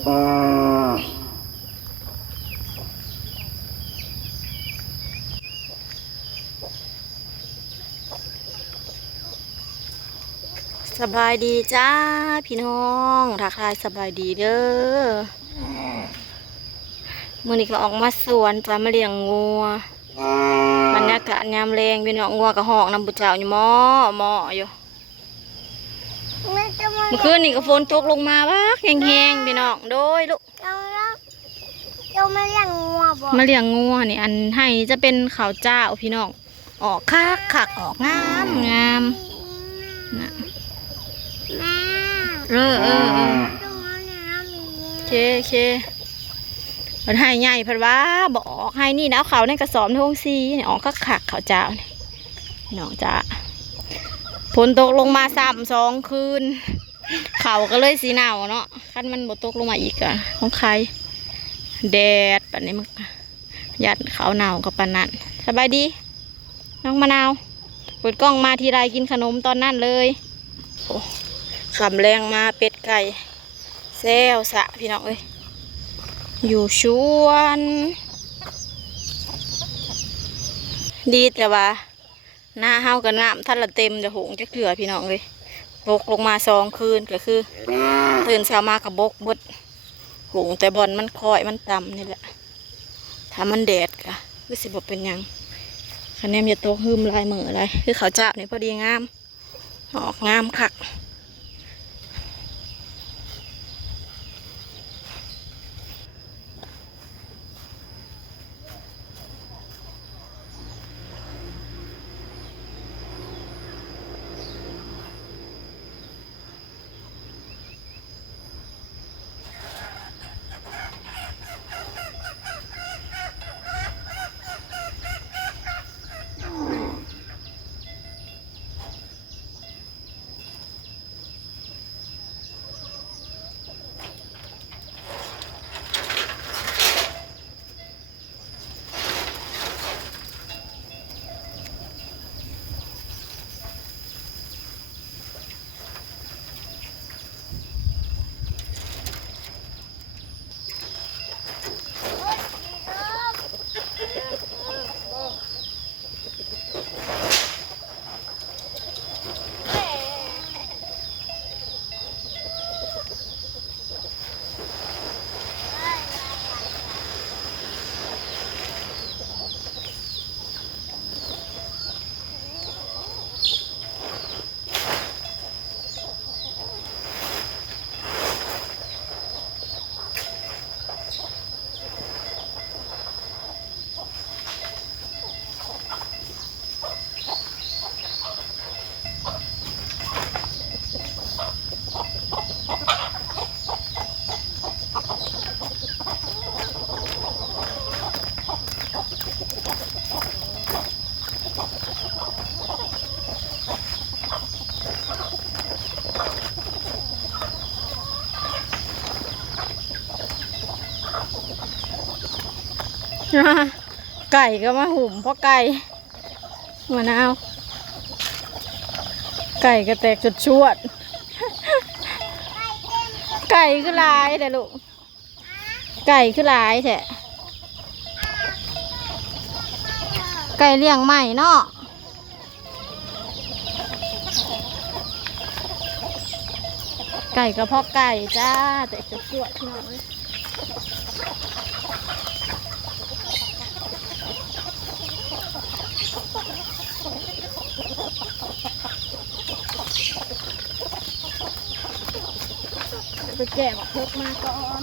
สบายดีจ้าพี่น้องทักทายสบายดีเด้อมื้อนี้ก็ออกมาสวนจะมาเลี้ยงงัวบรรยากาศยามแรงพี่น้องงัวก็ห้องน้ำบุเจ้าอยู่หม้ออยู่เมื่อคืนนี่ก็ฝนตกลงมาบ้าแห้งๆพี่น้องโดยลูกเรามาเลี้ยงงัวบ่มาเลี้ยงงัวนี่อันให้จะเป็นข้าวเจ้าพี่น้องออกคักออกงามนะแม่เคมันให้ใหญ่พัดว่าบอกให้นี่นะเอาเขาในกระสอบในห้องซีนี่ออกคักเขาเจ้านี่น้องจ้าฝนตกลงมา2 คืนเขาก็เลยสีหนาวเนาะขั้นมันบ่ตกลงมาอีกอะของใครแดดแบบนี้มันยัดเขาหนาวกับปานนั้นสบายดีน้องมะนาวเปิดกล้องมาทีไรกินขนมตอนนั้นเลยโอ้ขำแรงมาเป็ดไก่แซวสะพี่น้องเอ้ยอยู่ชวนดีแต่ว่าหน้าเฮากับน้ำท่านละเต็มจะหงจะเกลือพี่น้องเลยตกลงมา2 คืนก็คือตื่นเช้ามากับบกบดหงแต่บอลมันคอยมันต่ำนี่แหละถ้ามันแดดก็คือสิบเป็นยังคะแนนจะโตหืมลายมืออะไรคือเขาจับนี่พอดีงามออกงามคักไก่ก็มาหุ่มเพราะไก่มะนาวไก่ก็แตกจุดชวดไก่คือลายแต่ลูกไก่คือลายแท้ไก่เลี้ยงใหม่เนาะไก่ก็เพาะไก่จ้าแตกจุดชวดเนาะไปแกะเพิกมาก่อน